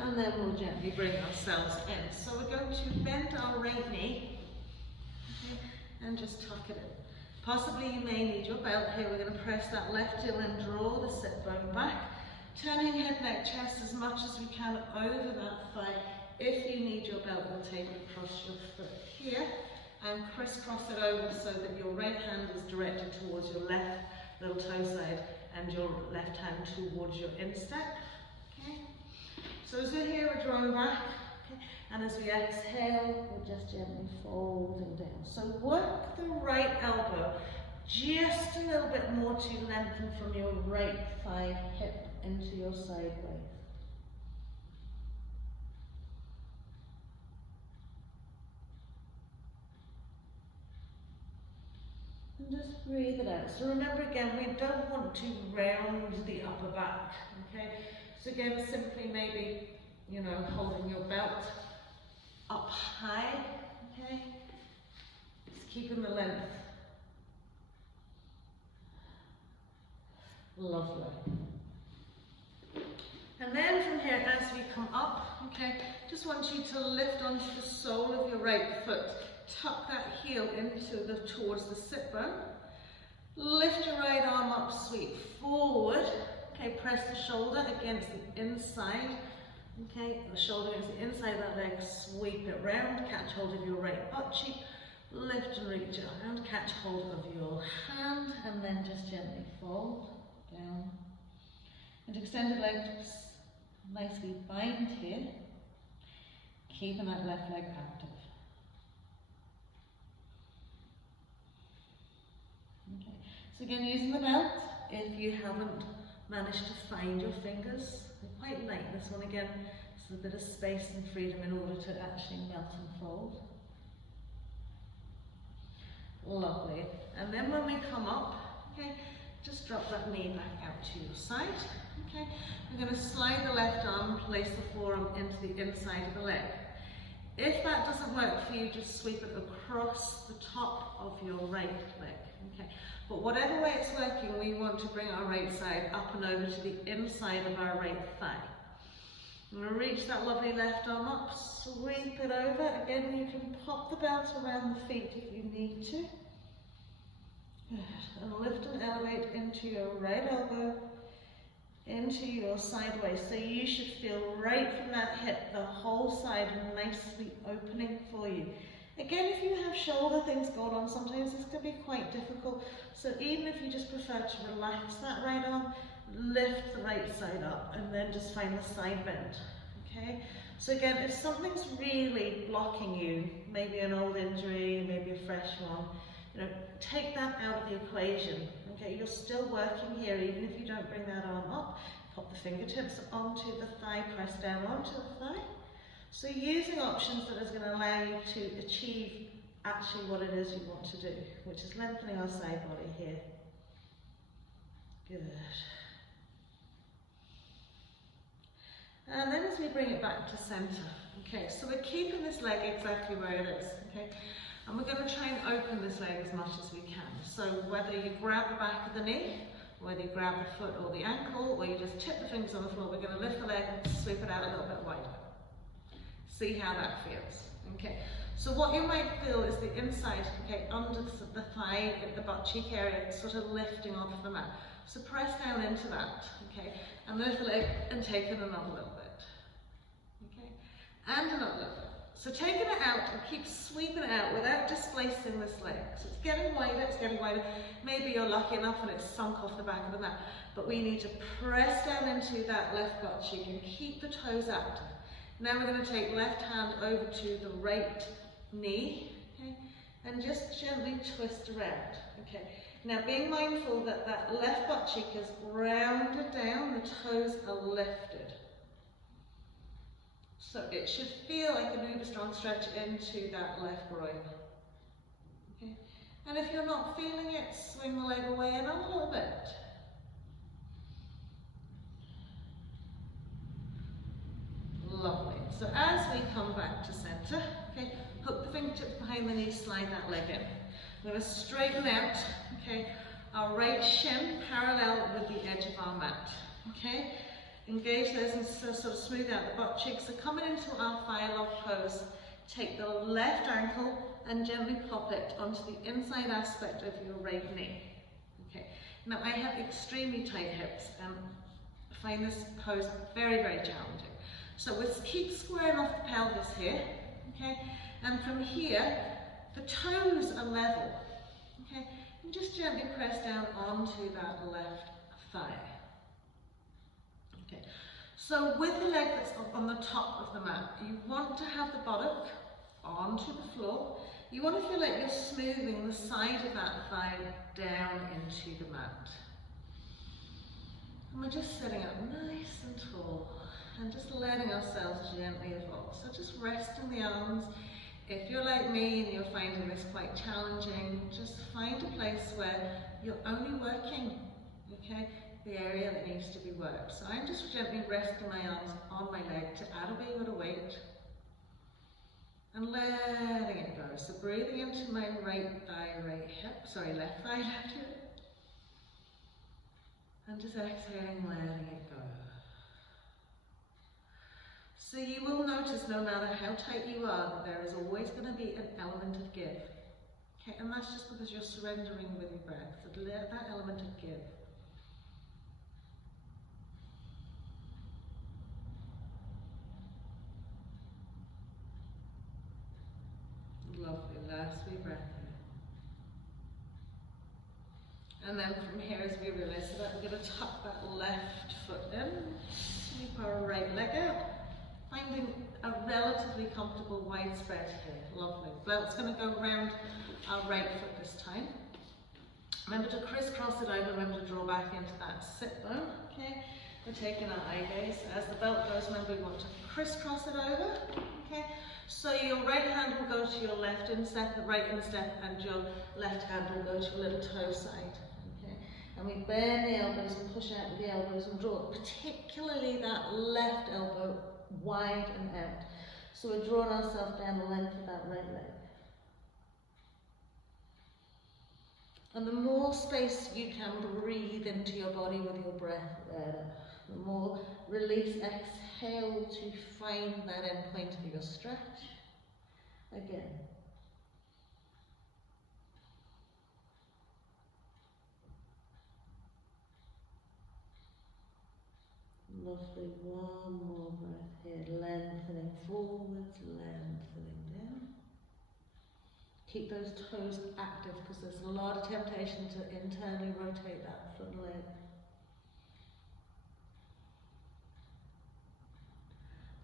And then we'll gently bring ourselves in. So we're going to bend our right knee, okay, and just tuck it in. Possibly you may need your belt here. We're going to press that left heel and draw the sit bone back. Turning head, neck, chest as much as we can over that thigh. If you need your belt, we'll take it across your foot here and crisscross it over so that your right hand is directed towards your left little toe side and your left hand towards your instep. Okay. So as we're here, we're drawing back. And as we exhale, we're just gently folding down. So work the right elbow just a little bit more to lengthen from your right thigh hip into your side waist. And just breathe it out. So remember again, we don't want to round the upper back, okay? So again, simply maybe, holding your belt up high, okay? Just keeping the length. Lovely. And then from here, as we come up, okay, just want you to lift onto the sole of your right foot. Tuck that heel towards the sit bone. Lift your right arm up, sweep forward. Okay, press the shoulder against the inside. Okay, the shoulder against the inside of that leg, sweep it round, catch hold of your right butt cheek, lift and reach around, catch hold of your hand, and then just gently fold down. And extended leg, nicely bind here, keeping that left leg active. Okay, so again, using the belt, if you haven't managed to find your fingers, they're quite light. This one again, so a bit of space and freedom in order to actually melt and fold. Lovely. And then when we come up, okay, just drop that knee back out to your side. Okay, we're going to slide the left arm, place the forearm into the inside of the leg. If that doesn't work for you, just sweep it across the top of your right leg. Okay, but whatever way it's working, we want to bring our right side up and over to the inside of our right thigh. I'm going to reach that lovely left arm up, sweep it over. Again, you can pop the belt around the feet if you need to. And lift and elevate into your right elbow, into your side waist. So you should feel right from that hip, the whole side nicely opening for you. Again, if you have shoulder things going on, sometimes this can be quite difficult. So even if you just prefer to relax that right arm, lift the right side up and then just find the side bend. Okay? So again, if something's really blocking you, maybe an old injury, maybe a fresh one, take that out of the equation. Okay, you're still working here, even if you don't bring that arm up. Pop the fingertips onto the thigh, press down onto the thigh. So using options that is going to allow you to achieve actually what it is you want to do, which is lengthening our side body here. Good. And then as we bring it back to center, okay, so we're keeping this leg exactly where it is, okay, and we're going to try and open this leg as much as we can. So whether you grab the back of the knee, whether you grab the foot or the ankle, or you just tip the fingers on the floor, we're going to lift the leg and sweep it out a little bit wider. See how that feels, okay. So what you might feel is the inside, okay, under the thigh, the butt cheek area, sort of lifting off the mat. So press down into that, okay, and lift the leg and take it another little bit, okay, and another little bit. So taking it out and keep sweeping it out without displacing this leg. So it's getting wider, it's getting wider. Maybe you're lucky enough and it's sunk off the back of the mat, but we need to press down into that left butt cheek and keep the toes active. Now we're going to take left hand over to the right knee, okay, and just gently twist around, okay. Now being mindful that that left butt cheek is rounded down, the toes are lifted. So it should feel like an uber strong stretch into that left groin, okay. And if you're not feeling it, swing the leg away another little bit. Lovely. So as we come back to center, okay, hook the fingertips behind the knees, slide that leg in. We're going to straighten out, okay, our right shin parallel with the edge of our mat, okay. Engage those and sort of smooth out the butt cheeks. So coming into our thigh lock pose, take the left ankle and gently pop it onto the inside aspect of your right knee, okay. Now I have extremely tight hips and find this pose very, very challenging. So we'll keep squaring off the pelvis here, okay, and from here, the toes are level, okay, and just gently press down onto that left thigh, okay. So with the leg that's up on the top of the mat, you want to have the buttock onto the floor. You want to feel like you're smoothing the side of that thigh down into the mat. And we're just sitting up nice and tall. And just letting ourselves gently evolve. So just resting the arms. If you're like me and you're finding this quite challenging, just find a place where you're only working, okay, the area that needs to be worked. So I'm just gently resting my arms on my leg to add a wee bit of weight and letting it go. So breathing into my right thigh, right hip, sorry, left thigh, left hip. And just exhaling, letting it go. So you will notice no matter how tight you are that there is always going to be an element of give. Okay, and that's just because you're surrendering with your breath. So let that element of give. Lovely, last wee breath here. And then from here as we release it, we're going to tuck that left foot in, sweep our right leg out. Finding a relatively comfortable wide spread here. Lovely. Belt's going to go around our right foot this time. Remember to crisscross it over, remember to draw back into that sit bone. Okay, we're taking our eye gaze. As the belt goes, remember we want to crisscross it over. Okay, so your right hand will go to your left instep, the right instep, and your left hand will go to your little toe side. Okay, and we bend the elbows and push out with the elbows and draw, particularly that left elbow wide and out. So we're drawing ourselves down the length of that right leg. And the more space you can breathe into your body with your breath, the more release, exhale to find that end point of your stretch. Again. Lovely, one more breath here, lengthening forwards, lengthening down. Keep those toes active because there's a lot of temptation to internally rotate that front leg.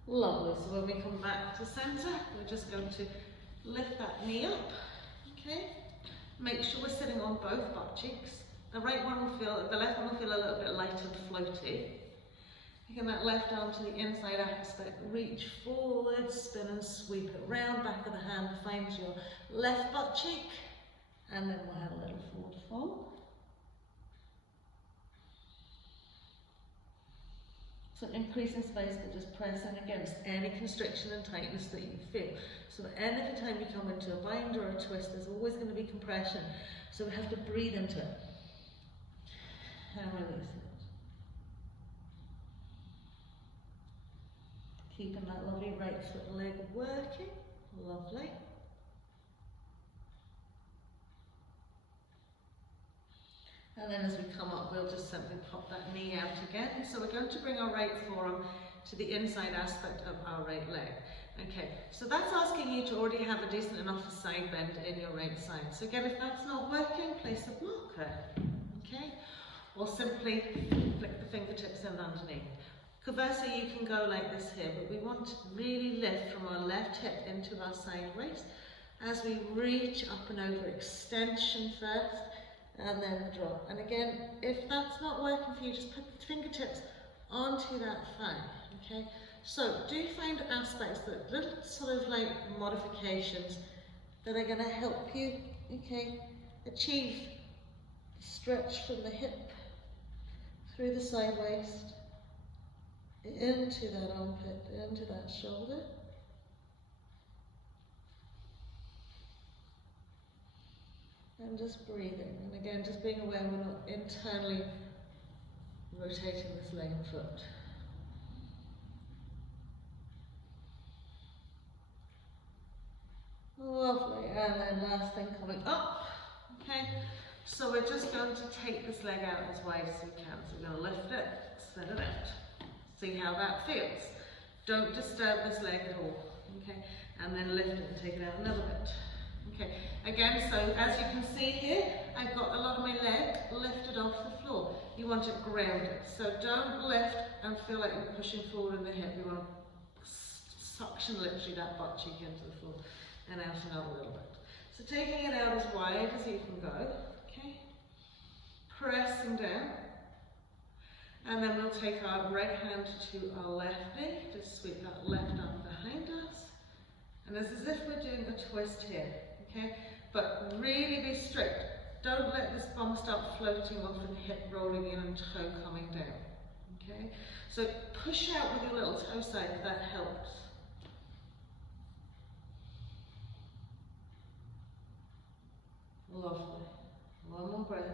Lovely. So when we come back to center, we're just going to lift that knee up. Okay. Make sure we're sitting on both butt cheeks. The left one will feel a little bit light and floaty. Taking that left arm to the inside aspect, reach forward, spin and sweep it round, back of the hand finds your left butt cheek, and then we'll have a little forward fold. So increasing space, but just pressing against any constriction and tightness that you feel. So any time you come into a bind or a twist, there's always going to be compression. So we have to breathe into it. And release it. Keeping that lovely right foot leg working. Lovely. And then as we come up, we'll just simply pop that knee out again. So we're going to bring our right forearm to the inside aspect of our right leg. Okay, so that's asking you to already have a decent enough side bend in your right side. So again, if that's not working, place a blocker. Okay, or simply flick the fingertips in underneath. Conversely, you can go like this here, but we want to really lift from our left hip into our side waist as we reach up and over, extension first, and then the drop. And again, if that's not working for you, just put the fingertips onto that thigh, okay? So do find aspects, that little sort of like modifications that are going to help you, okay, achieve the stretch from the hip through the side waist, into that armpit, into that shoulder. And just breathing, and again just being aware we're not internally rotating this leg and foot. Lovely, and then last thing coming up, okay, so we're just going to take this leg out as wide as we can. So we're going to lift it, set it out, see how that feels. Don't disturb this leg at all, okay, and then lift it and take it out another bit. Okay, again, so as you can see here, I've got a lot of my leg lifted off the floor. You want it grounded, so don't lift and feel like you're pushing forward in the hip. You want to suction literally that butt cheek into the floor and out another little bit. So taking it out as wide as you can go, okay, pressing down, and then we'll take our right hand to our left knee, just sweep that left arm behind us, and it's as if we're doing a twist here. Okay, but really be strict. Don't let this bum start floating off and hip rolling in and toe coming down. Okay, so push out with your little toe side if that helps. Lovely. One more breath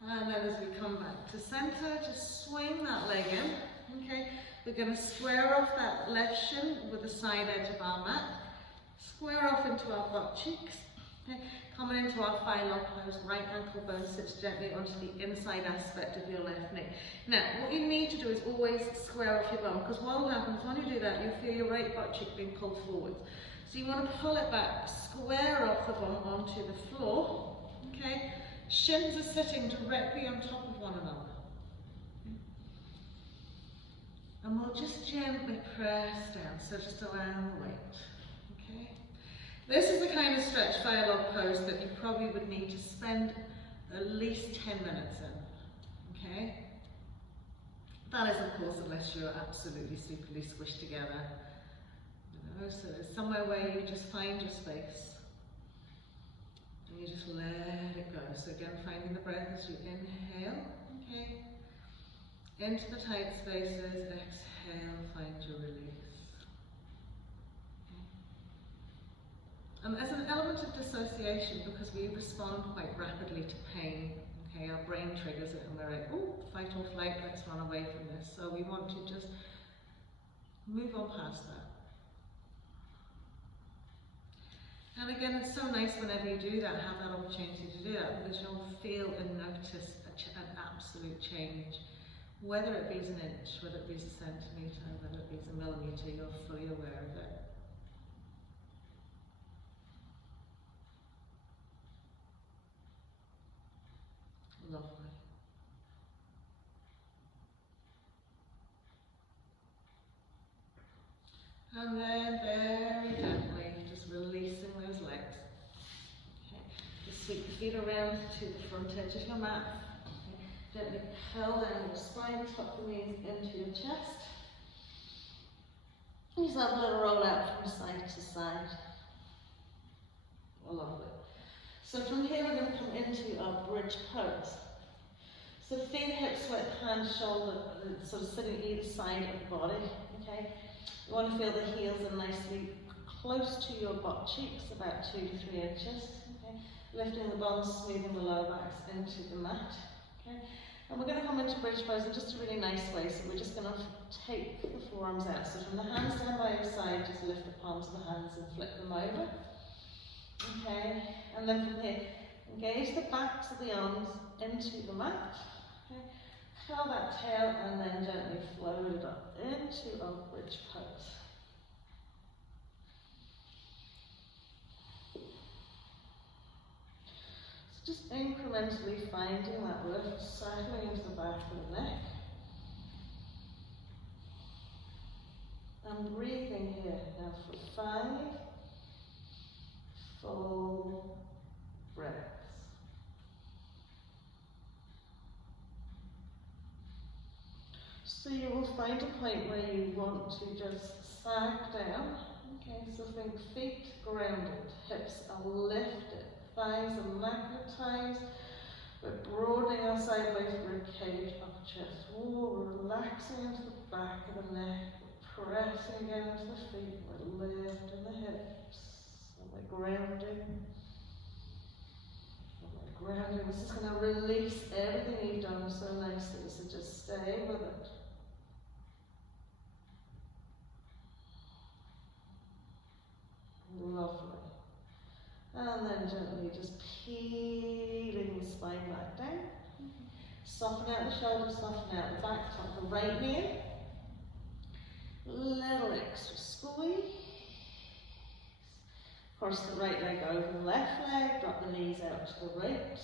here. And then as we come back to center, just swing that leg in. Okay. We're going to square off that left shin with the side edge of our mat. Square off into our butt cheeks. Okay. Coming into our thigh lock pose, right ankle bone sits gently onto the inside aspect of your left knee. Now, what you need to do is always square off your bum, because what will happen is when you do that, you'll feel your right butt cheek being pulled forward. So you want to pull it back, square off the bum onto the floor. Okay. Shins are sitting directly on top of one another. And we'll just gently press down, so just allow the weight, okay? This is the kind of stretch thigh log pose that you probably would need to spend at least 10 minutes in, okay? That is, of course, unless you're absolutely superly squished together. You know, so it's somewhere where you just find your space. And you just let it go. So again, finding the breath as you inhale, okay? Into the tight spaces, exhale, find your release. And there's an element of dissociation because we respond quite rapidly to pain. Okay, our brain triggers it and we're like, oh, fight or flight, let's run away from this. So we want to just move on past that. And again, it's so nice whenever you do that, have that opportunity to do that, because you'll feel and notice an absolute change. Whether it be an inch, whether it be a centimetre, whether it be a millimetre, you're fully aware of it. Lovely. And then very gently, just releasing those legs. Okay. Just sweep the feet around to the front edge of your mat. Okay. Gently curl down your spine, tuck the knees into your chest. Just have a little roll out from side to side. Lovely. So from here we're going to come into our bridge pose. So feet, hips, width, hands, shoulder, sort of sitting either side of the body. Okay. You want to feel the heels are nicely close to your butt cheeks, about 2 to 3 inches. Okay. Lifting the bums, smoothing the lower backs into the mat. Okay. And we're going to come into bridge pose in just a really nice way. So we're just going to take the forearms out. So from the hands down by your side, just lift the palms of the hands and flip them over. Okay. And then from here, engage the backs of the arms into the mat. Okay. Curl that tail and then gently float it up into our bridge pose. So just incrementally finding that lift, circling into the back of the neck. And breathing here now for 5 full breaths. So you will find a point where you want to just sag down. Okay, so think feet grounded, hips are lifted, thighs are magnetized. We're broadening our sideways rib cage, upper chest wall, we're relaxing into the back of the neck, we're pressing again into the feet, we're lifting the hips, and we're grounding. Grounding. This is going to release everything you've done so nicely, so just stay with it. Lovely. And then gently just peeling the spine back down. Soften out the shoulders, soften out the back, tuck the right knee in. Little extra squeeze. Cross the right leg over the left leg, drop the knees out to the right.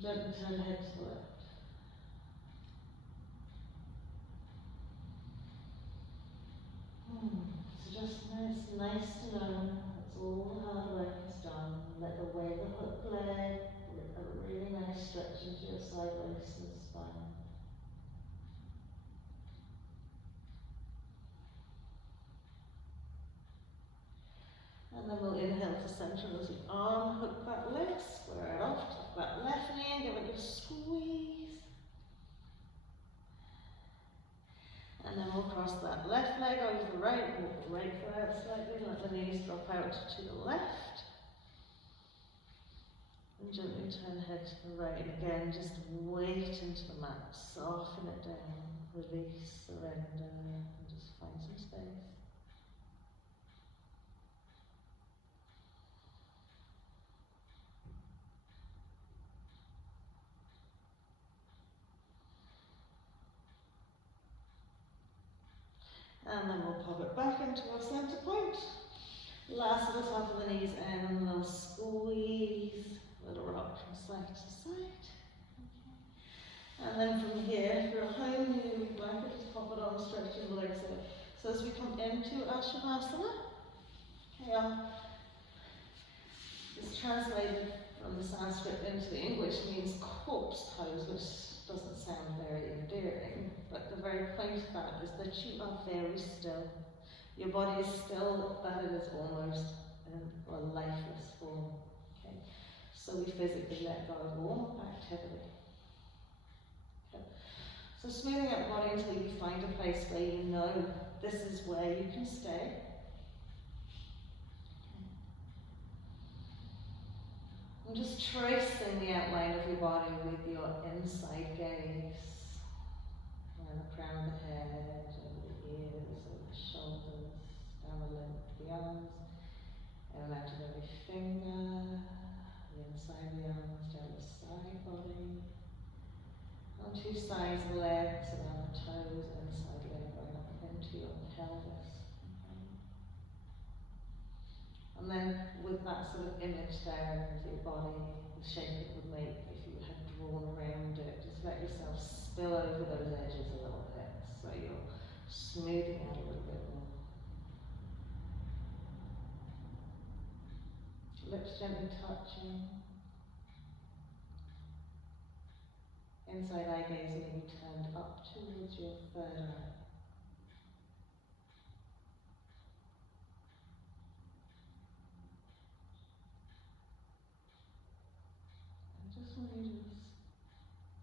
Gently turn the head to the left. So just it's nice to know that's all the hard work is done. Let the way the hook leg, a really nice stretch into your sideways and spine. And then we'll inhale to center as we arm hook that leg, square it off, tuck that left knee in, give it a squeeze. And then we'll cross that left leg over the right, walk the right foot out slightly, let the knees drop out to the left. And gently turn head to the right. Again, just weight into the mat, soften it down, release, surrender, and just find some space. And then we'll pop it back into our center point. Last at the top of the knees and a little squeeze, little rock from side to side. Okay. And then from here, if you're at home, you like it, just pop it on, stretching the legs out. So as we come into our Shavasana, okay, it's translated from the Sanskrit into the English, means corpse pose, which doesn't sound very endearing, but the very point of that is that you are very still. Your body is still, but it is almost in a lifeless form. Okay? So we physically let go of all activity. Okay? So smoothing out the body until you find a place where you know this is where you can stay. And just tracing the outline of your body with your inside gaze. And the crown of the head, over the ears, over the shoulders, down the length of the arms, in and out of every finger, the inside of the arms, down the side body, on 2 sides of the legs, around the toes, inside leg, right up into your pelvis. And then with that sort of image there of your body, the shape it would make if you had drawn around it, just let yourself spill over those edges a little bit, so you're smoothing out a little bit more. gently touching. Inside eye gaze may be turned up towards your third eye. I just want you to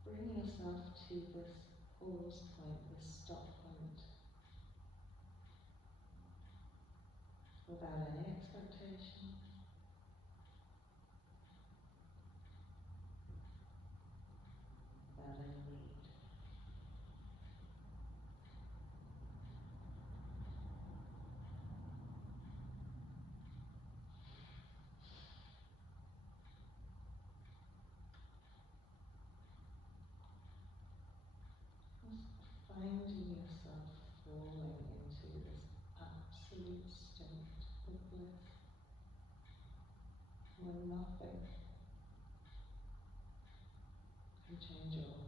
bring yourself to this pause point, this stop point, without any expectation. Without any need. Just finding yourself falling into this absolute state of bliss, where nothing can change your offer.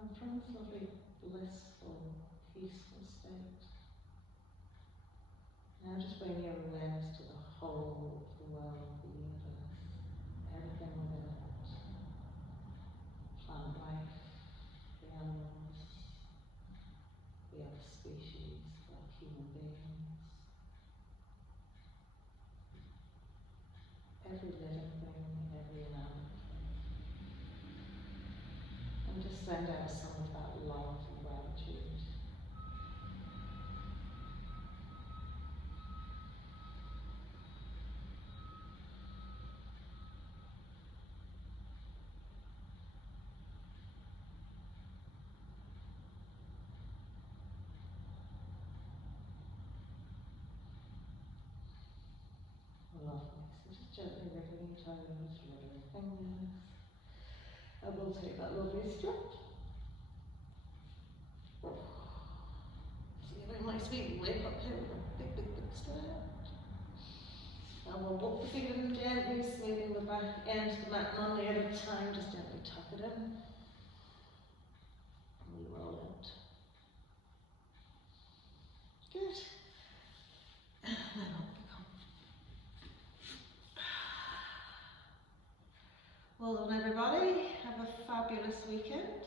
And from this lovely, blissful, peaceful state, now just bring your awareness to the whole of the world, the universe, everything within it. Plant life, the animals, the other species, like human beings, every living thing, every inanimate thing. And just send out some of that love and gratitude. Lovely. So just gently wriggling your toes, wriggling your fingers. And we'll take that lovely stretch. See, it makes me wake up here with a big, big, big stretch. And we'll walk the feet in gently, smoothing the back end of the mat one leg at a time. Just gently tuck it in. And we roll out. Good. And then up we come. Well done, everybody. Have a fabulous weekend.